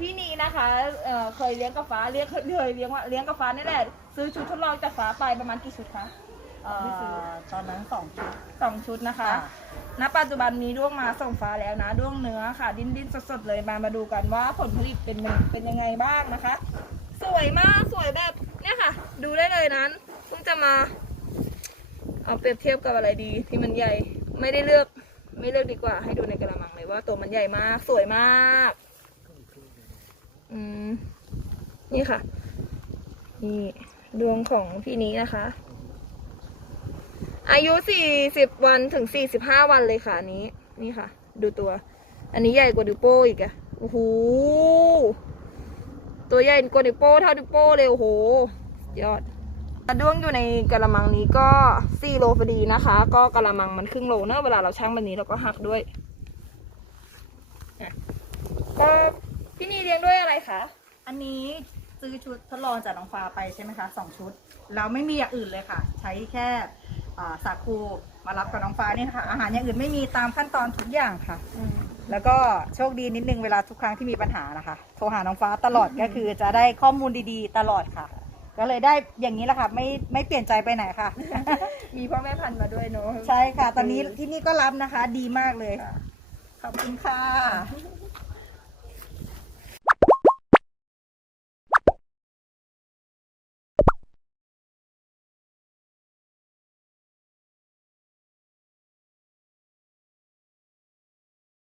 พี่นีนะคะเอ่อเคยเลี้ยงกับฟ้าเลี้ยงเคยเลี้ยงว่าเลี้ยงกับฟ้านี่แหละซื้อชุดทดลองจากฟ้าไปประมาณกี่ชุดคะเอ่อตอนนั้นสองชุด สองชุดนะคะ ค่ะ ณ ปัจจุบันนี้ด้วงมาส่งฟ้าแล้วนะด้วงเนื้อค่ะ ดิ้นดิ้นสดๆเลยมามาดูกันว่าผลผลิตเป็นยังเป็นยังไงบ้างนะคะ สวยมากสวยแบบเนี่ยค่ะ ดูได้เลยนั้นเพิ่งจะมา เอาเปรียบเทียบกับอะไรดี ที่มันใหญ่ไม่ได้เลือก ไม่เลือกดีกว่า ให้ดูในกระมังเลยว่าตัวมันใหญ่มากสวยมาก อืม นี่ค่ะ นี่ดวงของพี่นี้นะคะ อายุสี่สิบวันถึงสี่สิบห้าวันเลยค่ะนนี้ นี่ค่ะ ดูตัว อันนี้ใหญ่กว่าดิโป้อีกอะโอ้โห ตัวใหญ่กว่าดิโป้เท่าดิโป้เลยโอ้โห ยอดด้วงอยู่ในกระมังนี้ก็สี่โลพอดีนะคะ ก็กระมังมันครึ่งโลเนอะเวลาเราชั่งแบบนี้เราก็หักด้วยอะก็ พี่นีเลี้ยงด้วยอะไรคะอันนี้ซื้อชุดทดลองจากน้องฟ้าไปใช่ไหมคะสองชุดเราไม่มีอย่างอื่นเลยค่ะ ใช้แค่อ่าสาคูมารับกับน้องฟ้านี่นะคะอาหารอย่างอื่นไม่มีตามขั้นตอนทุกอย่างค่ะ แล้วก็โชคดีนิดนึงเวลาทุกครั้งที่มีปัญหานะคะ โทรหาน้องฟ้าตลอดก็คือจะได้ข้อมูลดีๆ ตลอดค่ะ ก็เลยได้อย่างนี้แหละค่ะ ไม่ไม่เปลี่ยนใจไปไหนค่ะ มีพ่อแม่พันธุ์มาด้วยเนาะใช่ค่ะ ตอนนี้ที่นี่ก็รับนะคะ ดีมากเลย ขอบคุณค่ะ